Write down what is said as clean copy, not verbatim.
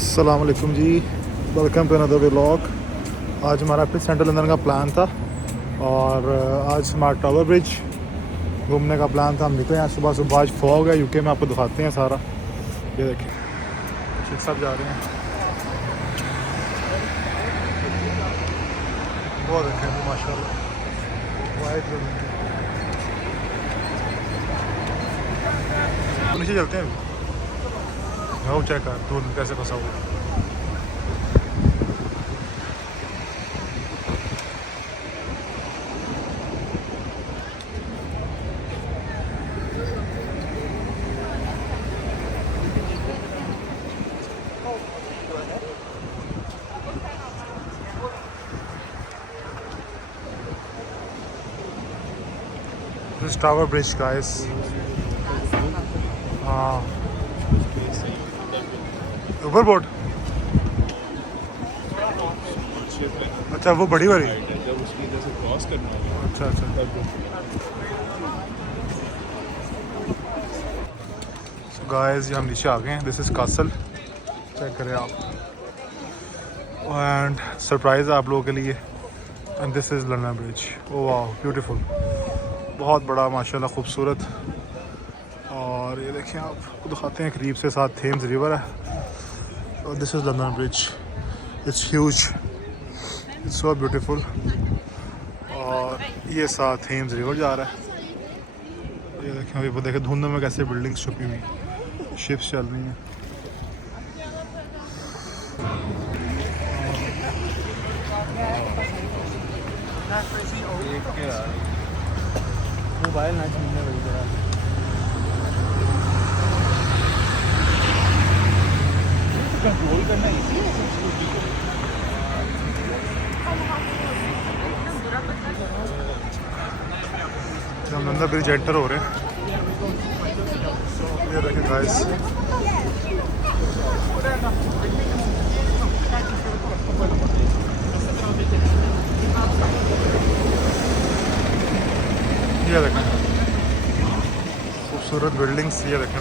अस्सलाम वालेकुम जी, welcome to another vlog. आज हमारा फिर सेंट्रल लंदन का प्लान था और आज हमारा टावर ब्रिज घूमने का प्लान था। हम निकले हैं सुबह सुबह। आज फॉग है यूके में, आपको दिखाते हैं सारा। ये देखें, शेख साहब जा रहे हैं। वो देखें, वो माशाल्लाह वाइट नीचे चलते हैं। वो चेक कर दूर कैसे फंसा हुआ। This tower bridge, guys. हाँ, ऊपर बोट। अच्छा, वो बड़ी वाली। जब उसकी इधर से क्रॉस करना होगा। अच्छा अच्छा। गाइस, ये हम नीचे आ गए हैं। दिस इज़ कासल, चेक करें आप। एंड सरप्राइज़ है आप लोगों के लिए। And this is London Bridge. Oh वाह, ब्यूटीफुल, बहुत बड़ा माशाल्लाह, खूबसूरत। और ये देखें, आप दिखाते हैं करीब से। साथ थेम्स रिवर है। और this is London bridge. It's huge, it's so beautiful. और ये साथ थेम्स रिवर जा रहा है। ये देखें, अभी वो देखें धुंध में कैसे बिल्डिंग्स छुपी हुई, शिप्स चल रही हैं। मोबाइल ना छीनने वाली जरा कंट्रोल करना इजी है। हम लंदन ब्रिज एंटर हो रहे हैं। ये देखें गाइस, ये देखें खूबसूरत बिल्डिंग्स। ये देखें,